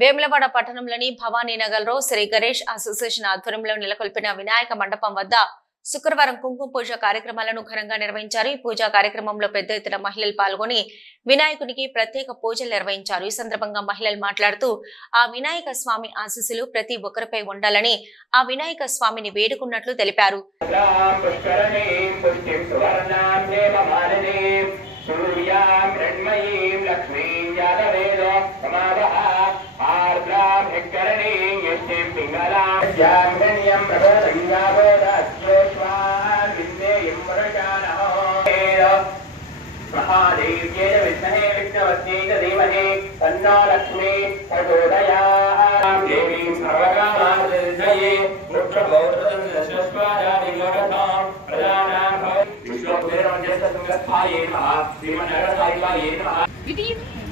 వేములవాడ పట్టణంలోని భవానీనగర్లో శ్రీ గణేష్ అసోసియేషన్ ఆధ్వర్యంలో నెలకొల్పిన వినాయక మండపం వద్ద శుక్రవారం కుంకుమ పూజ కార్యక్రమాలను ఘనంగా నిర్వహించారు. ఈ పూజా కార్యక్రమంలో పెద్ద ఎత్తున మహిళలు పాల్గొని వినాయకునికి ప్రత్యేక పూజలు నిర్వహించారు. ఈ సందర్భంగా మహిళలు మాట్లాడుతూ ఆ వినాయక స్వామి ఆశీస్సులు ప్రతి ఒక్కరిపై ఉండాలని ఆ వినాయక స్వామిని వేడుకున్నట్లు తెలిపారు.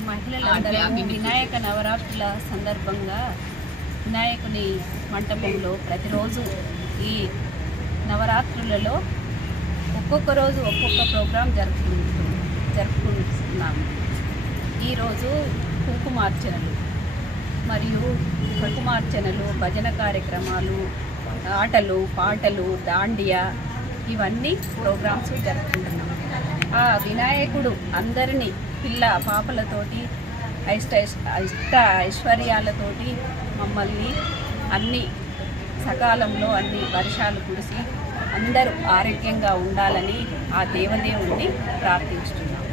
మహిళలందరూ వినాయక నవరాత్రుల సందర్భంగా వినాయకుని మంటపంలో ప్రతిరోజు ఈ నవరాత్రులలో ఒక్కొక్క రోజు ఒక్కొక్క ప్రోగ్రాం జరుపుకుంటున్నాము. ఈరోజు కుంకుమార్చనలు మరియు కుంకుమార్చనలు, భజన కార్యక్రమాలు, ఆటలు, పాటలు, దాండియా ఇవన్నీ ప్రోగ్రామ్స్ జరుపుకుంటున్నాము. ఆ వినాయకుడు అందరినీ పిల్ల పాపలతోటి ఇష్ట ఐశ్వర్యాలతోటి మమ్మల్ని అన్ని సకాలంలో అన్ని వర్షాలు కురిసి అందరూ ఆరోగ్యంగా ఉండాలని ఆ దేవదేవుణ్ణి ప్రార్థిస్తున్నాం.